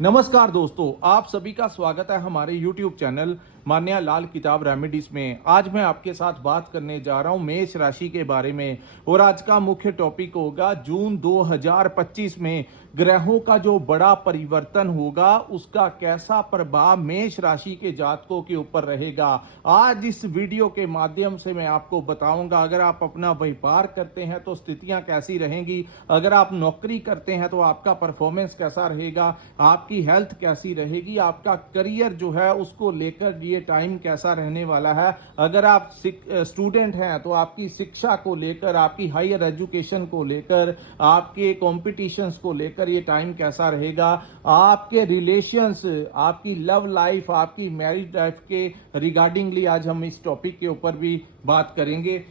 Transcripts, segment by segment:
नमस्कार दोस्तों, आप सभी का स्वागत है हमारे YouTube चैनल मान्या लाल किताब रेमेडीज में। आज मैं आपके साथ बात करने जा रहा हूं मेष राशि के बारे में और आज का मुख्य टॉपिक होगा जून 2025 में ग्रहों का जो बड़ा परिवर्तन होगा उसका कैसा प्रभाव मेष राशि के जातकों के ऊपर रहेगा। आज इस वीडियो के माध्यम से मैं आपको बताऊंगा, अगर आप अपना व्यापार करते हैं तो स्थितियां कैसी रहेंगी, अगर आप नौकरी करते हैं तो आपका परफॉर्मेंस कैसा रहेगा, आपकी हेल्थ कैसी रहेगी, आपका करियर जो है उसको लेकर ये टाइम कैसा रहने वाला है, अगर आप स्टूडेंट हैं तो आपकी शिक्षा को लेकर, आपकी हायर एजुकेशन को लेकर, आपके कॉम्पिटिशन्स को लेकर ये टाइम कैसा रहेगा, आपके रिलेशंस, आपकी लव लाइफ, आपकी मैरिज लाइफ के रिगार्डिंगली आज हम इस टॉपिक के ऊपर भी बात करेंगे।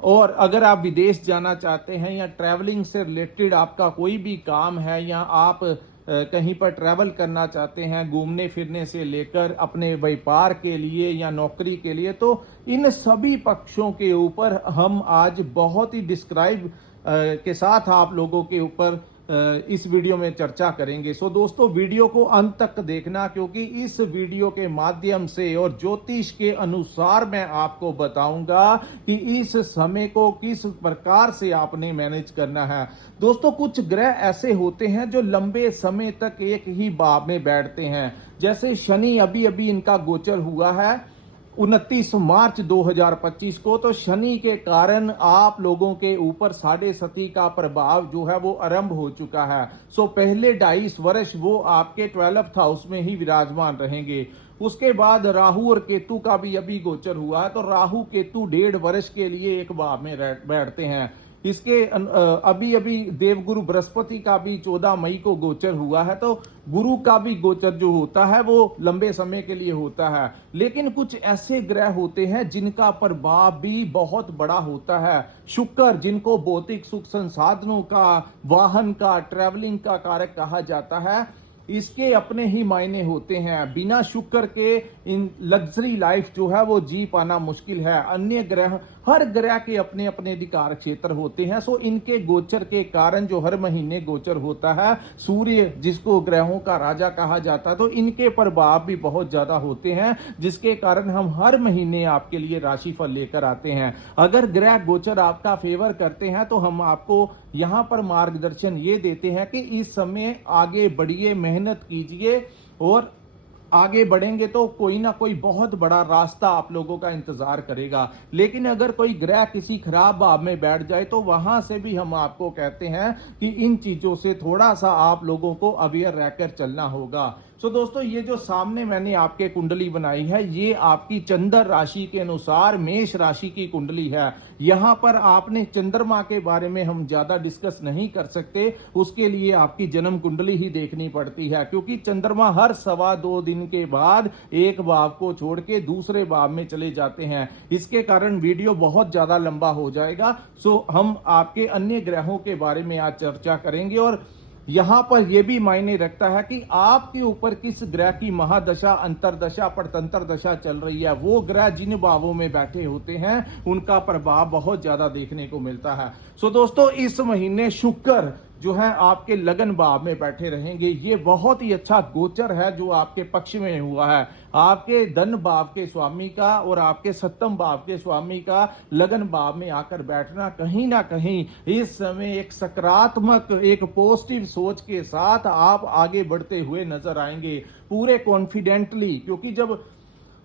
और अगर आप विदेश जाना चाहते हैं या ट्रैवलिंग से रिलेटेड आपका कोई भी काम है या आप कहीं पर ट्रैवल करना चाहते हैं, घूमने फिरने से लेकर अपने व्यापार के लिए या नौकरी के लिए, तो इन सभी पक्षों के ऊपर हम आज बहुत ही डिस्क्राइब के साथ आप लोगों के ऊपर इस वीडियो में चर्चा करेंगे। सो दोस्तों, वीडियो को अंत तक देखना, क्योंकि इस वीडियो के माध्यम से और ज्योतिष के अनुसार मैं आपको बताऊंगा कि इस समय को किस प्रकार से आपने मैनेज करना है। दोस्तों, कुछ ग्रह ऐसे होते हैं जो लंबे समय तक एक ही भाव में बैठते हैं। जैसे शनि, अभी अभी इनका गोचर हुआ है 29 मार्च 2025 को, तो शनि के कारण आप लोगों के ऊपर 7.5 का प्रभाव जो है वो आरंभ हो चुका है। सो पहले 2.5 वर्ष वो आपके 12th हाउस में ही विराजमान रहेंगे। उसके बाद राहु और केतु का भी अभी गोचर हुआ है, तो राहु केतु 1.5 वर्ष के लिए एक भाव में बैठते हैं। इसके अभी अभी देवगुरु बृहस्पति का भी 14 मई को गोचर हुआ है, तो गुरु का भी गोचर जो होता है वो लंबे समय के लिए होता है। लेकिन कुछ ऐसे ग्रह होते हैं जिनका प्रभाव भी बहुत बड़ा होता है। शुक्र, जिनको भौतिक सुख संसाधनों का, वाहन का, ट्रैवलिंग का कारक कहा जाता है, इसके अपने ही मायने होते हैं। बिना शुक्र के इन लग्जरी लाइफ जो है वो जी पाना मुश्किल है। अन्य ग्रह, हर ग्रह के अपने अपने अधिकार क्षेत्र होते हैं। सो इनके गोचर के कारण जो हर महीने गोचर होता है, सूर्य जिसको ग्रहों का राजा कहा जाता है, तो इनके प्रभाव भी बहुत ज्यादा होते हैं, जिसके कारण हम हर महीने आपके लिए राशिफल लेकर आते हैं। अगर ग्रह गोचर आपका फेवर करते हैं तो हम आपको यहां पर मार्गदर्शन ये देते हैं कि इस समय आगे बढ़िए, मेहनत कीजिए, और आगे बढ़ेंगे तो कोई ना कोई बहुत बड़ा रास्ता आप लोगों का इंतजार करेगा। लेकिन अगर कोई ग्रह किसी खराब भाव में बैठ जाए तो वहां से भी हम आपको कहते हैं कि इन चीजों से थोड़ा सा आप लोगों को अवेयर रहकर चलना होगा। सो दोस्तों, ये जो सामने मैंने आपके कुंडली बनाई है, ये आपकी चंद्र राशि के अनुसार मेष राशि की कुंडली है। यहां पर आपने चंद्रमा के बारे में हम ज्यादा डिस्कस नहीं कर सकते, उसके लिए आपकी जन्म कुंडली ही देखनी पड़ती है, क्योंकि चंद्रमा हर 2.25 दिन के बाद एक भाव को छोड़ के दूसरे भाव में चले जाते हैं। इसके कारण वीडियो बहुत ज्यादा लंबा हो जाएगा। सो हम आपके अन्य ग्रहों के बारे में आज चर्चा करेंगे, और यहां पर यह भी मायने रखता है कि आपके ऊपर किस ग्रह की महादशा, अंतरदशा, परतंत्र दशा चल रही है। वो ग्रह जिन भावों में बैठे होते हैं उनका प्रभाव बहुत ज्यादा देखने को मिलता है। सो दोस्तों, इस महीने शुक्र जो है आपके लगन भाव में बैठे रहेंगे। ये बहुत ही अच्छा गोचर है जो आपके पक्ष में हुआ है। आपके धन भाव के स्वामी का और आपके सप्तम भाव के स्वामी का लगन भाव में आकर बैठना कहीं ना कहीं इस समय एक सकारात्मक, एक पॉजिटिव सोच के साथ आप आगे बढ़ते हुए नजर आएंगे, पूरे कॉन्फिडेंटली। क्योंकि जब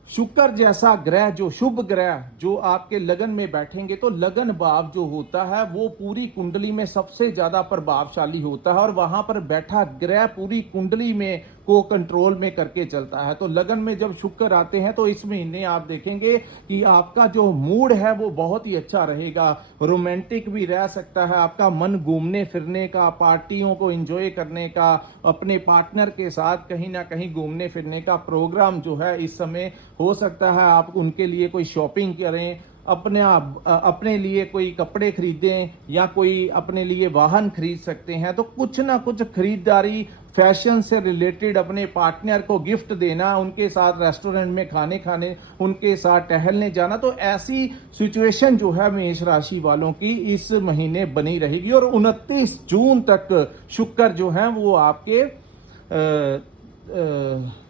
शुक्र जैसा ग्रह, जो शुभ ग्रह जो आपके लगन में बैठेंगे, तो लगन भाव जो होता है वो पूरी कुंडली में सबसे ज्यादा प्रभावशाली होता है, और वहां पर बैठा ग्रह पूरी कुंडली में को कंट्रोल में करके चलता है। तो लगन में जब शुक्र आते हैं तो इस महीने आप देखेंगे कि आपका जो मूड है वो बहुत ही अच्छा रहेगा, रोमांटिक भी रह सकता है। आपका मन घूमने फिरने का, पार्टियों को एंजॉय करने का, अपने पार्टनर के साथ कहीं ना कहीं घूमने फिरने का प्रोग्राम जो है इस समय हो सकता है। आप उनके लिए कोई शॉपिंग करें, अपने लिए कोई कपड़े खरीदें, या कोई अपने लिए वाहन खरीद सकते हैं। तो कुछ ना कुछ खरीदारी, फैशन से रिलेटेड, अपने पार्टनर को गिफ्ट देना, उनके साथ रेस्टोरेंट में खाने, उनके साथ टहलने जाना, तो ऐसी सिचुएशन जो है मेष राशि वालों की इस महीने बनी रहेगी। और 29 जून तक शुक्र जो है वो आपके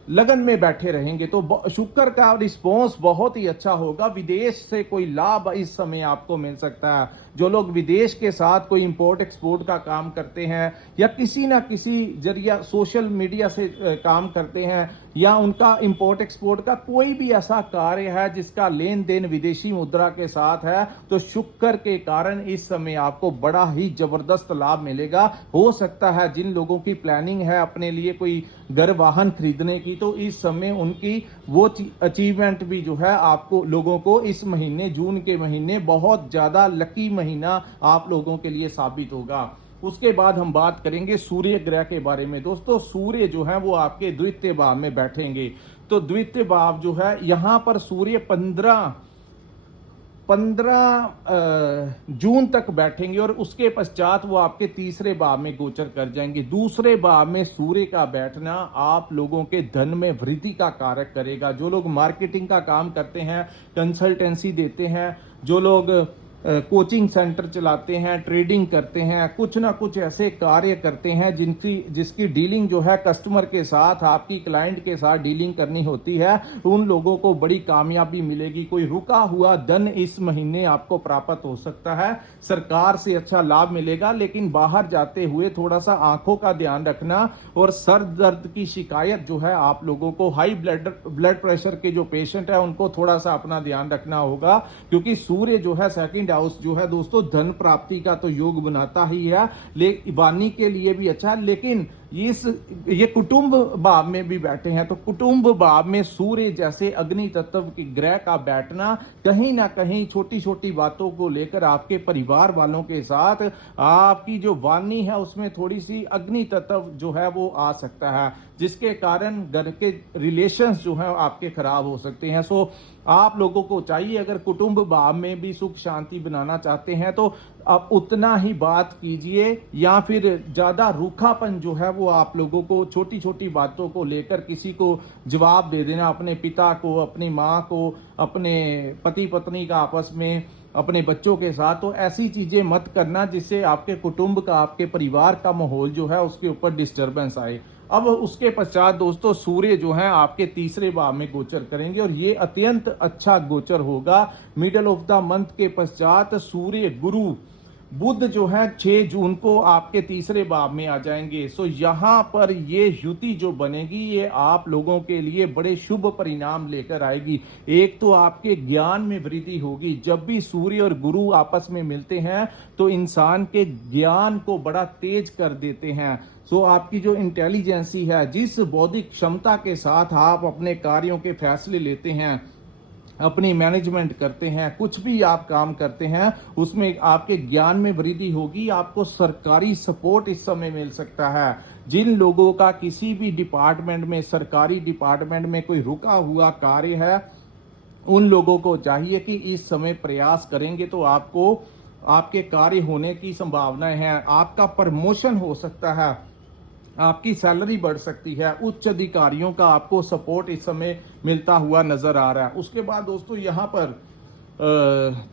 लगन में बैठे रहेंगे तो शुक्र का रिस्पॉन्स बहुत ही अच्छा होगा। विदेश से कोई लाभ इस समय आपको मिल सकता है। जो लोग विदेश के साथ कोई इंपोर्ट एक्सपोर्ट का काम करते हैं या किसी ना किसी जरिया सोशल मीडिया से काम करते हैं या उनका इंपोर्ट एक्सपोर्ट का कोई भी ऐसा कार्य है जिसका लेन देन विदेशी मुद्रा के साथ है, तो शुक्र के कारण इस समय आपको बड़ा ही जबरदस्त लाभ मिलेगा। हो सकता है जिन लोगों की प्लानिंग है अपने लिए कोई घर वाहन खरीदने की, तो इस समय उनकी वो अचीवमेंट भी जो है आपको लोगों को इस महीने जून के महीने बहुत ज्यादा लकी महीना आप लोगों के लिए साबित होगा। उसके बाद हम बात करेंगे सूर्य ग्रह के बारे में। दोस्तों सूर्य जो है वो आपके द्वितीय भाव में बैठेंगे। तो द्वितीय भाव जो है यहां पर सूर्य 15 जून तक बैठेंगे और उसके पश्चात वो आपके तीसरे भाव में गोचर कर जाएंगे। दूसरे भाव में सूर्य का बैठना आप लोगों के धन में वृद्धि का कारक करेगा। जो लोग मार्केटिंग का काम करते हैं, कंसल्टेंसी देते हैं, जो लोग कोचिंग सेंटर चलाते हैं, ट्रेडिंग करते हैं, कुछ ना कुछ ऐसे कार्य करते हैं जिसकी डीलिंग जो है कस्टमर के साथ, आपकी क्लाइंट के साथ डीलिंग करनी होती है, उन लोगों को बड़ी कामयाबी मिलेगी। कोई रुका हुआ धन इस महीने आपको प्राप्त हो सकता है। सरकार से अच्छा लाभ मिलेगा, लेकिन बाहर जाते हुए थोड़ा सा आंखों का ध्यान रखना और सर दर्द की शिकायत जो है आप लोगों को, हाई ब्लड प्रेशर के जो पेशेंट है उनको थोड़ा सा अपना ध्यान रखना होगा, क्योंकि सूर्य जो है सेकंड हाउस जो है दोस्तों धन प्राप्ति का तो योग बनाता ही है, वाणी के लिए भी अच्छा है, लेकिन ये कुटुंब भाव में भी बैठे हैं। तो कुटुंब भाव में सूर्य जैसे अग्नि तत्व के ग्रह का बैठना कहीं ना कहीं छोटी छोटी बातों को लेकर आपके परिवार वालों के साथ आपकी जो वाणी है उसमें थोड़ी सी अग्नि तत्व जो है वो आ सकता है, जिसके कारण घर के रिलेशंस जो है आपके खराब हो सकते हैं। सो आप लोगों को चाहिए, अगर कुटुंब भाव में भी सुख शांति बनाना चाहते हैं तो आप उतना ही बात कीजिए, या फिर ज्यादा रूखापन जो है वो आप लोगों को छोटी छोटी बातों को लेकर किसी को जवाब दे देना, अपने पिता को, अपनी माँ को, अपने पति पत्नी का आपस में, अपने बच्चों के साथ, तो ऐसी चीजें मत करना जिससे आपके कुटुंब का, आपके परिवार का माहौल जो है उसके ऊपर डिस्टरबेंस आए। अब उसके पश्चात दोस्तों सूर्य जो है आपके तीसरे भाव में गोचर करेंगे और ये अत्यंत अच्छा गोचर होगा। मिडल ऑफ द मंथ के पश्चात सूर्य, गुरु, बुध जो है 6 जून को आपके तीसरे भाव में आ जाएंगे। सो यहां पर ये युति जो बनेगी ये आप लोगों के लिए बड़े शुभ परिणाम लेकर आएगी। एक तो आपके ज्ञान में वृद्धि होगी। जब भी सूर्य और गुरु आपस में मिलते हैं तो इंसान के ज्ञान को बड़ा तेज कर देते हैं। सो आपकी जो इंटेलिजेंसी है, जिस बौद्धिक क्षमता के साथ आप अपने कार्यों के फैसले लेते हैं, अपनी मैनेजमेंट करते हैं, कुछ भी आप काम करते हैं, उसमें आपके ज्ञान में वृद्धि होगी। आपको सरकारी सपोर्ट इस समय मिल सकता है। जिन लोगों का किसी भी डिपार्टमेंट में, सरकारी डिपार्टमेंट में कोई रुका हुआ कार्य है, उन लोगों को चाहिए कि इस समय प्रयास करेंगे तो आपको आपके कार्य होने की संभावनाएं हैं। आपका प्रमोशन हो सकता है, आपकी सैलरी बढ़ सकती है, उच्च अधिकारियों का आपको सपोर्ट इस समय मिलता हुआ नजर आ रहा है। उसके बाद दोस्तों यहाँ पर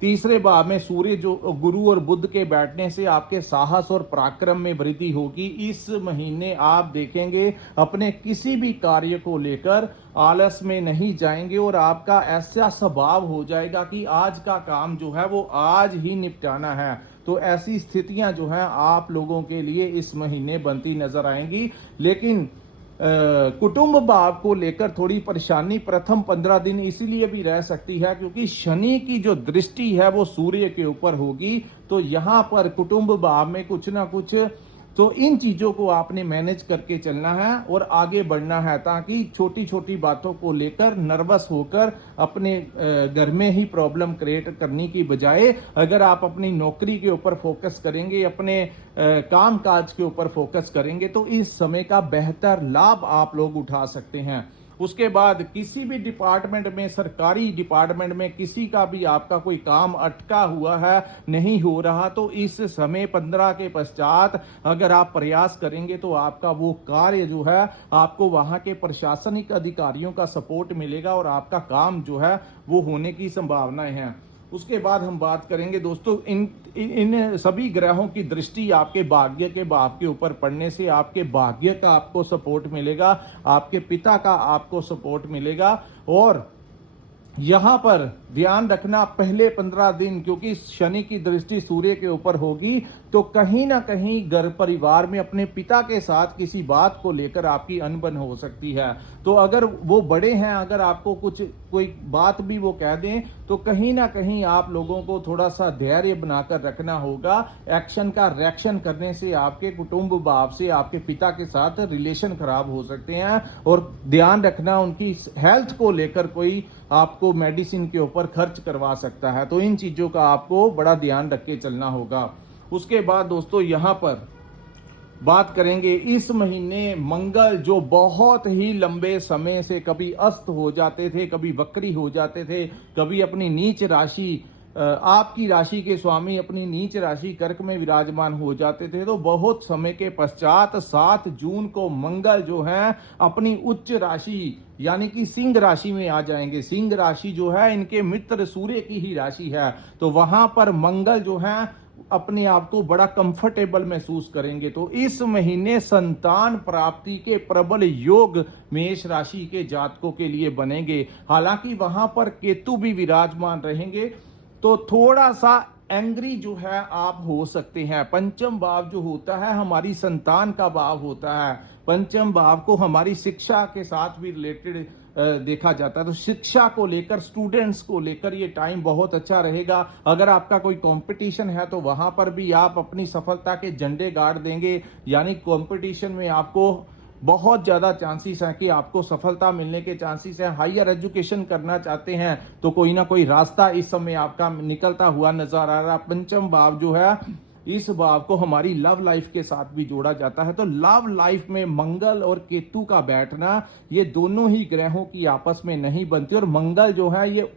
तीसरे भाव में सूर्य जो गुरु और बुध के बैठने से आपके साहस और पराक्रम में वृद्धि होगी। इस महीने आप देखेंगे अपने किसी भी कार्य को लेकर आलस में नहीं जाएंगे और आपका ऐसा स्वभाव हो जाएगा कि आज का काम जो है वो आज ही निपटाना है। तो ऐसी स्थितियां जो हैं आप लोगों के लिए इस महीने बनती नजर आएंगी। लेकिन कुटुंब भाव को लेकर थोड़ी परेशानी प्रथम 15 दिन इसीलिए भी रह सकती है क्योंकि शनि की जो दृष्टि है वो सूर्य के ऊपर होगी। तो यहां पर कुटुंब भाव में कुछ ना कुछ, तो इन चीजों को आपने मैनेज करके चलना है और आगे बढ़ना है, ताकि छोटी छोटी बातों को लेकर नर्वस होकर अपने घर में ही प्रॉब्लम क्रिएट करने की बजाय अगर आप अपनी नौकरी के ऊपर फोकस करेंगे, अपने काम काज के ऊपर फोकस करेंगे तो इस समय का बेहतर लाभ आप लोग उठा सकते हैं। उसके बाद किसी भी डिपार्टमेंट में, सरकारी डिपार्टमेंट में किसी का भी आपका कोई काम अटका हुआ है, नहीं हो रहा, तो इस समय 15 के पश्चात अगर आप प्रयास करेंगे तो आपका वो कार्य जो है, आपको वहां के प्रशासनिक अधिकारियों का सपोर्ट मिलेगा और आपका काम जो है वो होने की संभावनाएं हैं। उसके बाद हम बात करेंगे दोस्तों इन सभी ग्रहों की दृष्टि आपके भाग्य के भाव के ऊपर पड़ने से आपके भाग्य का आपको सपोर्ट मिलेगा, आपके पिता का आपको सपोर्ट मिलेगा। और यहां पर ध्यान रखना पहले 15 दिन, क्योंकि शनि की दृष्टि सूर्य के ऊपर होगी तो कहीं ना कहीं घर परिवार में अपने पिता के साथ किसी बात को लेकर आपकी अनबन हो सकती है। तो अगर वो बड़े हैं, अगर आपको कोई बात भी वो कह दें तो कहीं ना कहीं आप लोगों को थोड़ा सा धैर्य बनाकर रखना होगा। एक्शन का रिएक्शन करने से आपके कुटुंब भाव से आपके पिता के साथ रिलेशन खराब हो सकते हैं। और ध्यान रखना उनकी हेल्थ को लेकर कोई आपको मेडिसिन के ऊपर खर्च करवा सकता है, तो इन चीजों का आपको बड़ा ध्यान रख के चलना होगा। उसके बाद दोस्तों यहां पर बात करेंगे इस महीने मंगल जो बहुत ही लंबे समय से कभी अस्त हो जाते थे, कभी वक्री हो जाते थे, कभी अपनी नीच राशि आपकी राशि के स्वामी अपनी नीच राशि कर्क में विराजमान हो जाते थे, तो बहुत समय के पश्चात 7 जून को मंगल जो है अपनी उच्च राशि यानी कि सिंह राशि में आ जाएंगे। सिंह राशि जो है इनके मित्र सूर्य की ही राशि है, तो वहां पर मंगल जो है अपने आप को बड़ा कंफर्टेबल महसूस करेंगे। तो इस महीने संतान प्राप्ति के प्रबल योग मेष राशि के जातकों के लिए बनेंगे। हालांकि वहां पर केतु भी विराजमान रहेंगे तो थोड़ा सा एंग्री जो है आप हो सकते हैं। पंचम भाव जो होता है हमारी संतान का भाव होता है, पंचम भाव को हमारी शिक्षा के साथ भी रिलेटेड देखा जाता है। तो शिक्षा को लेकर, स्टूडेंट्स को लेकर ये टाइम बहुत अच्छा रहेगा। अगर आपका कोई कंपटीशन है तो वहां पर भी आप अपनी सफलता के झंडे गाड़ देंगे, यानी कंपटीशन में आपको बहुत ज्यादा चांसेस हैं कि आपको सफलता मिलने के चांसेस हैं। हायर एजुकेशन करना चाहते हैं तो कोई ना कोई रास्ता इस समय आपका निकलता हुआ नजर आ रहा। पंचम भाव जो है इस भाव को हमारी लव लाइफ के साथ भी जोड़ा जाता है। तो लव लाइफ में मंगल और केतु का बैठना, ये दोनों ही ग्रहों की आपस में नहीं बनती। और मंगल जो है ये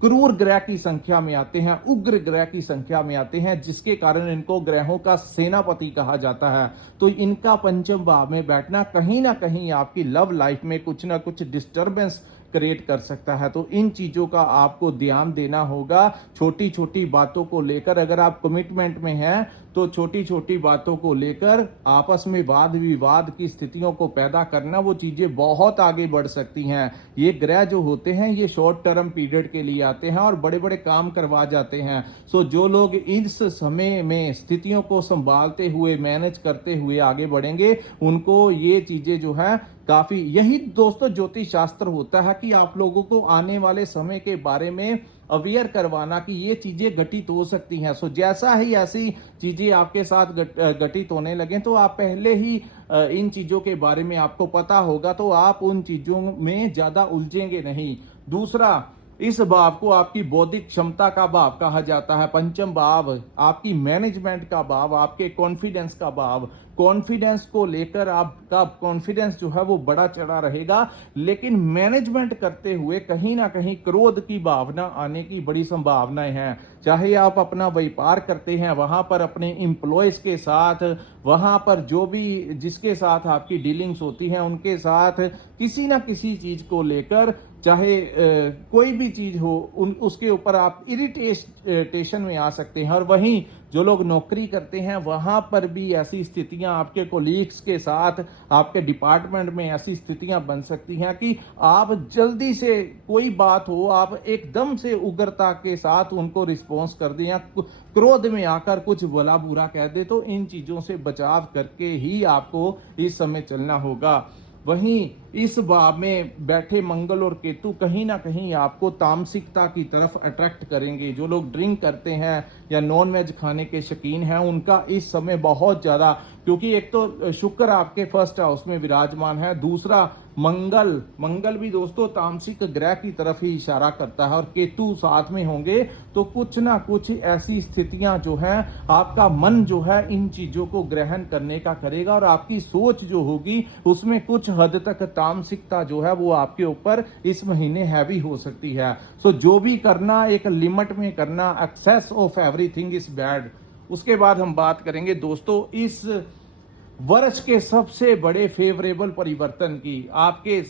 क्रूर ग्रह की संख्या में आते हैं, उग्र ग्रह की संख्या में आते हैं, जिसके कारण इनको ग्रहों का सेनापति कहा जाता है। तो इनका पंचम भाव में बैठना कहीं ना कहीं आपकी लव लाइफ में कुछ ना कुछ डिस्टरबेंस क्रिएट कर सकता है। तो इन चीजों का आपको ध्यान देना होगा। छोटी छोटी बातों को लेकर, अगर आप कमिटमेंट में हैं तो छोटी छोटी बातों को लेकर आपस में वाद विवाद की स्थितियों को पैदा करना, वो चीजें बहुत आगे बढ़ सकती हैं। ये ग्रह जो होते हैं ये शॉर्ट टर्म पीरियड के लिए आते हैं और बड़े बड़े काम करवा जाते हैं। सो जो लोग इस समय में स्थितियों को संभालते हुए, मैनेज करते हुए आगे बढ़ेंगे, उनको ये चीजें जो है काफी, यही दोस्तों ज्योतिष शास्त्र होता है कि आप लोगों को आने वाले समय के बारे में अवेयर करवाना कि ये चीजें घटित हो सकती हैं। सो जैसा ही ऐसी चीजें आपके साथ घटित होने लगे तो आप पहले ही इन चीजों के बारे में आपको पता होगा, तो आप उन चीजों में ज्यादा उलझेंगे नहीं। दूसरा, इस भाव को आपकी बौद्धिक क्षमता का भाव कहा जाता है। पंचम भाव आपकी मैनेजमेंट का भाव, आपके कॉन्फिडेंस का भाव। कॉन्फिडेंस को लेकर आपका कॉन्फिडेंस जो है वो बड़ा चढ़ा रहेगा, लेकिन मैनेजमेंट करते हुए कहीं ना कहीं क्रोध की भावना आने की बड़ी संभावनाएं हैं। चाहे आप अपना व्यापार करते हैं, वहां पर अपने एम्प्लॉयज के साथ, वहां पर जो भी जिसके साथ आपकी डीलिंग्स होती हैं उनके साथ किसी ना किसी चीज को लेकर, चाहे कोई भी चीज हो, उसके ऊपर आप इरिटेशन में आ सकते हैं। और वहीं जो लोग नौकरी करते हैं वहां पर भी ऐसी स्थितियां आपके कोलीग्स के साथ, आपके डिपार्टमेंट में ऐसी स्थितियां बन सकती हैं कि आप जल्दी से कोई बात हो, आप एकदम से उग्रता के साथ उनको रिस्पॉन्स कर दें या क्रोध में आकर कुछ भला बुरा कह दे। तो इन चीजों से बचाव करके ही आपको इस समय चलना होगा। वहीं इस भाव में बैठे मंगल और केतु कहीं ना कहीं आपको तामसिकता की तरफ अट्रैक्ट करेंगे। जो लोग ड्रिंक करते हैं या नॉन वेज खाने के शौकीन हैं उनका इस समय बहुत ज्यादा, क्योंकि एक तो शुक्र आपके फर्स्ट हाउस में विराजमान है, दूसरा मंगल भी दोस्तों तामसिक ग्रह की तरफ ही इशारा करता है और केतु साथ में होंगे तो कुछ ना कुछ ऐसी स्थितियां जो हैं, आपका मन जो है इन चीजों को ग्रहण करने का करेगा और आपकी सोच जो होगी उसमें कुछ हद तक तामसिकता जो है वो आपके ऊपर इस महीने हैवी हो सकती है। सो जो भी करना एक लिमिट में करना, excess of everything is bad. उसके बाद हम बात करेंगे दोस्तों इस वर्ष के सबसे बड़े फेवरेबल परिवर्तन की। आपके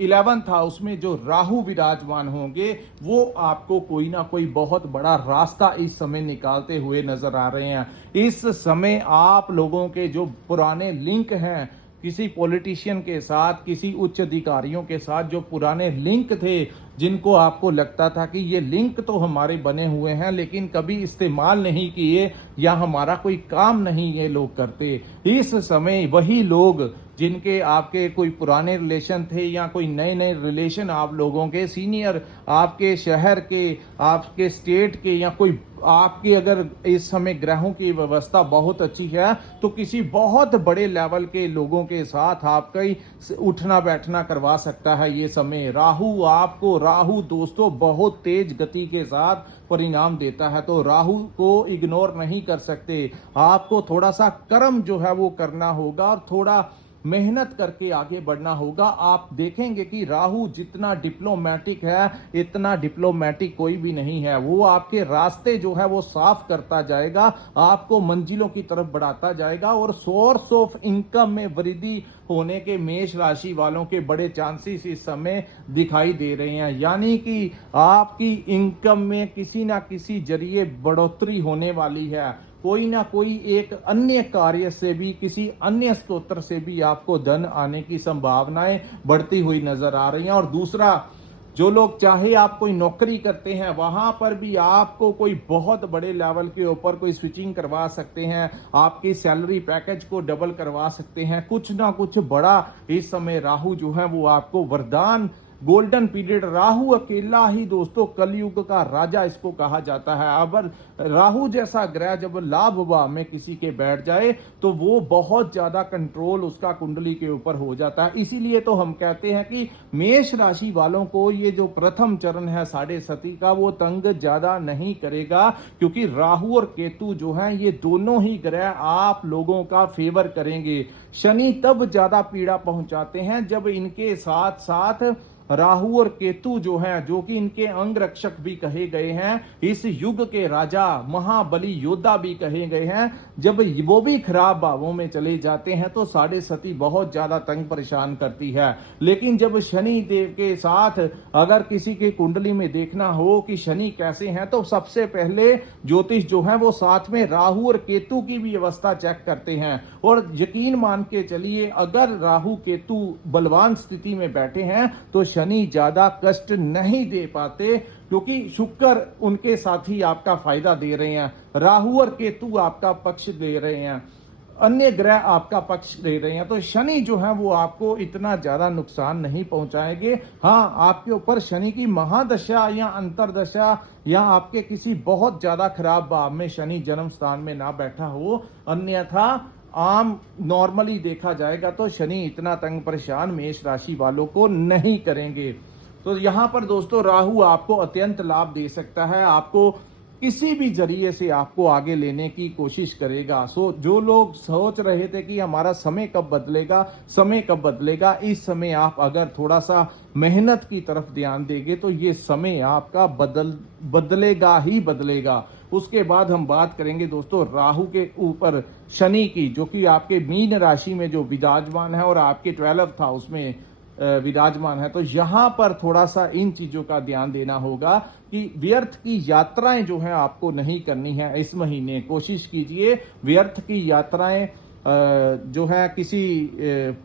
11th हाउस में जो राहु विराजमान होंगे वो आपको कोई ना कोई बहुत बड़ा रास्ता इस समय निकालते हुए नजर आ रहे हैं। इस समय आप लोगों के जो पुराने लिंक हैं किसी पॉलिटिशियन के साथ, किसी उच्च अधिकारियों के साथ, जो पुराने लिंक थे, जिनको आपको लगता था कि ये लिंक तो हमारे बने हुए हैं लेकिन कभी इस्तेमाल नहीं किए या हमारा कोई काम नहीं ये लोग करते, इस समय वही लोग जिनके आपके कोई पुराने रिलेशन थे या कोई नए नए रिलेशन आप लोगों के सीनियर, आपके शहर के, आपके स्टेट के, या कोई आपके, अगर इस समय ग्रहों की व्यवस्था बहुत अच्छी है तो किसी बहुत बड़े लेवल के लोगों के साथ आपका उठना बैठना करवा सकता है ये समय। राहु दोस्तों बहुत तेज गति के साथ परिणाम देता है, तो राहु को इग्नोर नहीं कर सकते। आपको थोड़ा सा कर्म जो है वो करना होगा और थोड़ा मेहनत करके आगे बढ़ना होगा। आप देखेंगे कि राहु जितना डिप्लोमेटिक है इतना डिप्लोमेटिक कोई भी नहीं है। वो आपके रास्ते जो है वो साफ करता जाएगा, आपको मंजिलों की तरफ बढ़ाता जाएगा और सोर्स ऑफ इनकम में वृद्धि होने के मेष राशि वालों के बड़े चांसेस इस समय दिखाई दे रहे हैं। यानी कि आपकी इनकम में किसी ना किसी जरिए बढ़ोतरी होने वाली है। कोई ना कोई एक अन्य कार्य से भी, किसी अन्य स्रोत से भी आपको धन आने की संभावनाएं बढ़ती हुई नजर आ रही हैं। और दूसरा, जो लोग चाहे आप कोई नौकरी करते हैं वहां पर भी आपको कोई बहुत बड़े लेवल के ऊपर कोई स्विचिंग करवा सकते हैं, आपकी सैलरी पैकेज को डबल करवा सकते हैं। कुछ ना कुछ बड़ा इस समय राहु जो है वो आपको वरदान, गोल्डन पीरियड, राहु अकेला ही दोस्तों कलयुग का राजा इसको कहा जाता है। अगर राहु जैसा ग्रह जब लाभ भाव में किसी के बैठ जाए तो वो बहुत ज्यादा कंट्रोल उसका कुंडली के ऊपर हो जाता है। इसीलिए तो हम कहते हैं कि मेष राशि वालों को ये जो प्रथम चरण है 7.5 का वो तंग ज्यादा नहीं करेगा, क्योंकि राहु और केतु जो हैं ये दोनों ही ग्रह आप लोगों का फेवर करेंगे। शनि तब ज्यादा पीड़ा पहुंचाते हैं जब इनके साथ साथ राहु और केतु जो हैं, जो कि इनके अंग रक्षक भी कहे गए हैं, इस युग के राजा, महाबली योद्धा भी कहे गए हैं, जब वो भी खराब भावों में चले जाते हैं तो 7.5 बहुत ज्यादा तंग परेशान करती है। लेकिन जब शनि देव के साथ अगर किसी के कुंडली में देखना हो कि शनि कैसे हैं, तो सबसे पहले ज्योतिष जो है वो साथ में राहु और केतु की भी अवस्था चेक करते हैं। और यकीन मान के चलिए, अगर राहु केतु बलवान स्थिति में बैठे हैं तो शनि ज्यादा कष्ट नहीं दे पाते, क्योंकि शुक्र उनके साथी आपका फायदा दे रहे हैं, राहु और केतु आपका पक्ष दे रहे हैं, अन्य ग्रह आपका पक्ष दे रहे हैं। तो शनि जो है वो आपको इतना ज्यादा नुकसान नहीं पहुंचाएंगे। हाँ, आपके ऊपर शनि की महादशा या अंतरदशा या आपके किसी बहुत ज्यादा खराब भाव में शनि जन्म स्थान में ना बैठा हो, अन्यथा आम नॉर्मली देखा जाएगा तो शनि इतना तंग परेशान मेष राशि वालों को नहीं करेंगे। तो यहां पर दोस्तों राहु आपको अत्यंत लाभ दे सकता है, आपको किसी भी जरिए से आपको आगे लेने की कोशिश करेगा। जो लोग सोच रहे थे कि हमारा समय कब बदलेगा, इस समय आप अगर थोड़ा सा मेहनत की तरफ ध्यान देंगे तो ये समय आपका बदलेगा ही बदलेगा। उसके बाद हम बात करेंगे दोस्तों राहु के ऊपर शनि की, जो कि आपके मीन राशि में जो विराजमान है और आपके 12th हाउस में विराजमान है। तो यहां पर थोड़ा सा इन चीजों का ध्यान देना होगा कि व्यर्थ की यात्राएं जो हैं आपको नहीं करनी है इस महीने। कोशिश कीजिए व्यर्थ की यात्राएं जो है किसी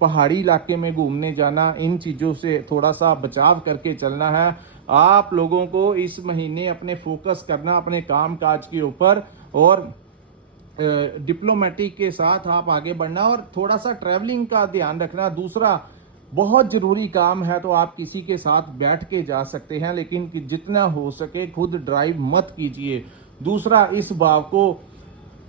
पहाड़ी इलाके में घूमने जाना, इन चीजों से थोड़ा सा बचाव करके चलना है। आप लोगों को इस महीने अपने फोकस करना अपने काम काज के ऊपर और डिप्लोमेटिक के साथ आप आगे बढ़ना और थोड़ा सा ट्रैवलिंग का ध्यान रखना। दूसरा, बहुत जरूरी काम है तो आप किसी के साथ बैठ के जा सकते हैं, लेकिन जितना हो सके खुद ड्राइव मत कीजिए। दूसरा, इस भाव को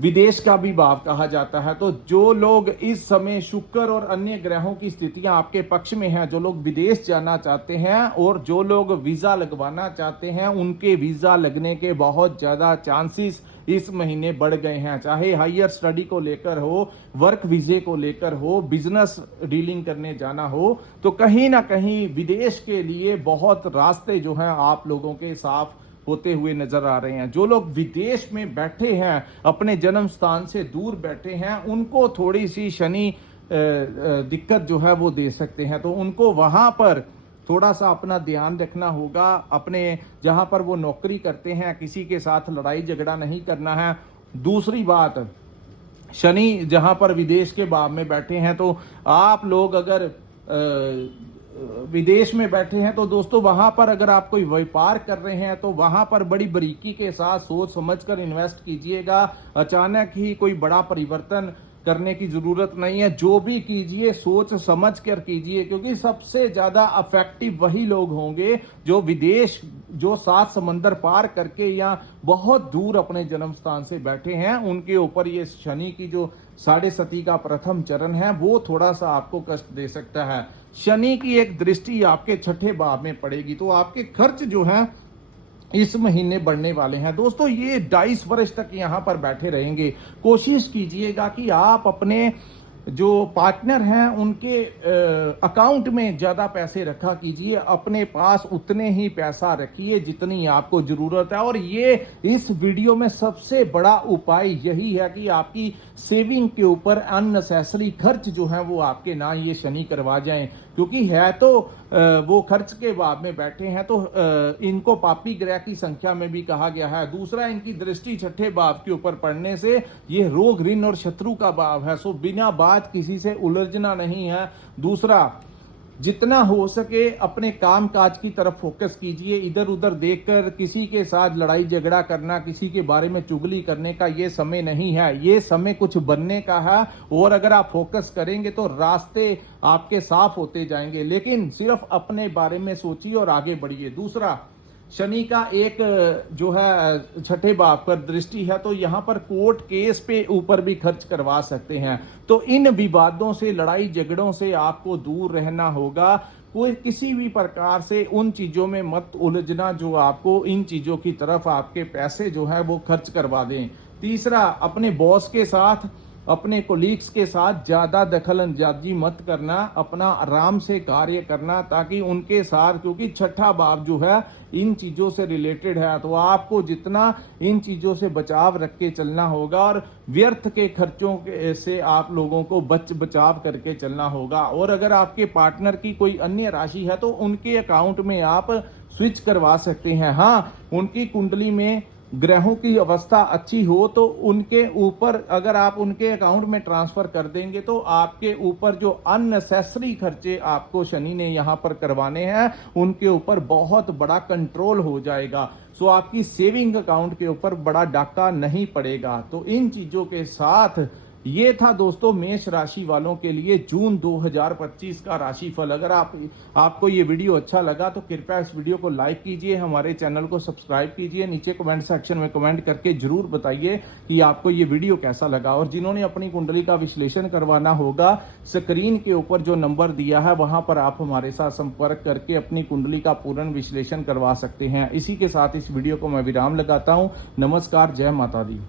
विदेश का भी भाव कहा जाता है। तो जो लोग इस समय शुक्र और अन्य ग्रहों की स्थितियां आपके पक्ष में हैं, जो लोग विदेश जाना चाहते हैं और जो लोग वीजा लगवाना चाहते हैं, उनके वीजा लगने के बहुत ज्यादा चांसेस इस महीने बढ़ गए हैं। चाहे हायर स्टडी को लेकर हो, वर्क वीजे को लेकर हो, बिजनेस डीलिंग करने जाना हो, तो कहीं ना कहीं विदेश के लिए बहुत रास्ते जो हैं आप लोगों के साफ होते हुए नजर आ रहे हैं। जो लोग विदेश में बैठे हैं, अपने जन्म स्थान से दूर बैठे हैं, उनको थोड़ी सी शनि दिक्कत जो है वो दे सकते हैं। तो उनको वहां पर थोड़ा सा अपना ध्यान रखना होगा। अपने जहां पर वो नौकरी करते हैं किसी के साथ लड़ाई झगड़ा नहीं करना है। दूसरी बात, शनि जहां पर विदेश के भाव में बैठे हैं, तो आप लोग अगर विदेश में बैठे हैं तो दोस्तों वहां पर अगर आप कोई व्यापार कर रहे हैं तो वहां पर बड़ी बारीकी के साथ सोच समझकर इन्वेस्ट कीजिएगा। अचानक ही कोई बड़ा परिवर्तन करने की जरूरत नहीं है। जो भी कीजिए सोच समझ कर कीजिए, क्योंकि सबसे ज्यादा अफेक्टिव वही लोग होंगे जो विदेश, जो 7 समंदर पार करके या बहुत दूर अपने जन्म स्थान से बैठे हैं। उनके ऊपर ये शनि की जो 6.5 का प्रथम चरण है वो थोड़ा सा आपको कष्ट दे सकता है। शनि की एक दृष्टि आपके 6ठे भाव में पड़ेगी तो आपके खर्च जो है इस महीने बढ़ने वाले हैं। दोस्तों ये 22 वर्ष तक यहां पर बैठे रहेंगे। कोशिश कीजिएगा कि आप अपने जो पार्टनर हैं उनके अकाउंट में ज्यादा पैसे रखा कीजिए। अपने पास उतने ही पैसा रखिए जितनी आपको जरूरत है। और ये इस वीडियो में सबसे बड़ा उपाय यही है कि आपकी सेविंग के ऊपर अननेसेसरी खर्च जो है वो आपके ना ये शनि करवा जाएं, क्योंकि है तो वो खर्च के भाव में बैठे हैं तो इनको पापी ग्रह की संख्या में भी कहा गया है। दूसरा, इनकी दृष्टि 6ठे भाव के ऊपर पड़ने से ये रोग, ऋण और शत्रु का भाव है। सो बिना बात किसी से उलझना नहीं है। दूसरा, जितना हो सके अपने काम काज की तरफ फोकस कीजिए। इधर उधर देखकर किसी के साथ लड़ाई झगड़ा करना, किसी के बारे में चुगली करने का ये समय नहीं है। ये समय कुछ बनने का है और अगर आप फोकस करेंगे तो रास्ते आपके साफ होते जाएंगे। लेकिन सिर्फ अपने बारे में सोचिए और आगे बढ़िए। दूसरा, शनि का एक जो है 6ठे भाव पर दृष्टि है तो यहां पर कोर्ट केस पे ऊपर भी खर्च करवा सकते हैं। तो इन विवादों से, लड़ाई झगड़ों से आपको दूर रहना होगा। कोई किसी भी प्रकार से उन चीजों में मत उलझना जो आपको इन चीजों की तरफ आपके पैसे जो है वो खर्च करवा दें। तीसरा, अपने बॉस के साथ, अपने कोलीग्स के साथ ज्यादा दखल अंदाजी मत करना। अपना आराम से कार्य करना ताकि उनके साथ, क्योंकि 6ठा भाव जो है इन चीजों से रिलेटेड है तो आपको जितना इन चीजों से बचाव रख के चलना होगा और व्यर्थ के खर्चों से आप लोगों को बचाव करके चलना होगा। और अगर आपके पार्टनर की कोई अन्य राशि है तो उनके अकाउंट में आप स्विच करवा सकते हैं। हाँ, उनकी कुंडली में ग्रहों की अवस्था अच्छी हो तो उनके ऊपर अगर आप उनके अकाउंट में ट्रांसफर कर देंगे तो आपके ऊपर जो अननेसेसरी खर्चे आपको शनि ने यहां पर करवाने हैं उनके ऊपर बहुत बड़ा कंट्रोल हो जाएगा। सो आपकी सेविंग अकाउंट के ऊपर बड़ा डाका नहीं पड़ेगा। तो इन चीजों के साथ ये था दोस्तों मेष राशि वालों के लिए जून 2025 का राशिफल। अगर आपको ये वीडियो अच्छा लगा तो कृपया इस वीडियो को लाइक कीजिए, हमारे चैनल को सब्सक्राइब कीजिए। नीचे कमेंट सेक्शन में कमेंट करके जरूर बताइए कि आपको ये वीडियो कैसा लगा। और जिन्होंने अपनी कुंडली का विश्लेषण करवाना होगा, स्क्रीन के ऊपर जो नंबर दिया है वहां पर आप हमारे साथ संपर्क करके अपनी कुंडली का पूर्ण विश्लेषण करवा सकते हैं। इसी के साथ इस वीडियो को मैं विराम लगाता हूं। नमस्कार, जय माता दी।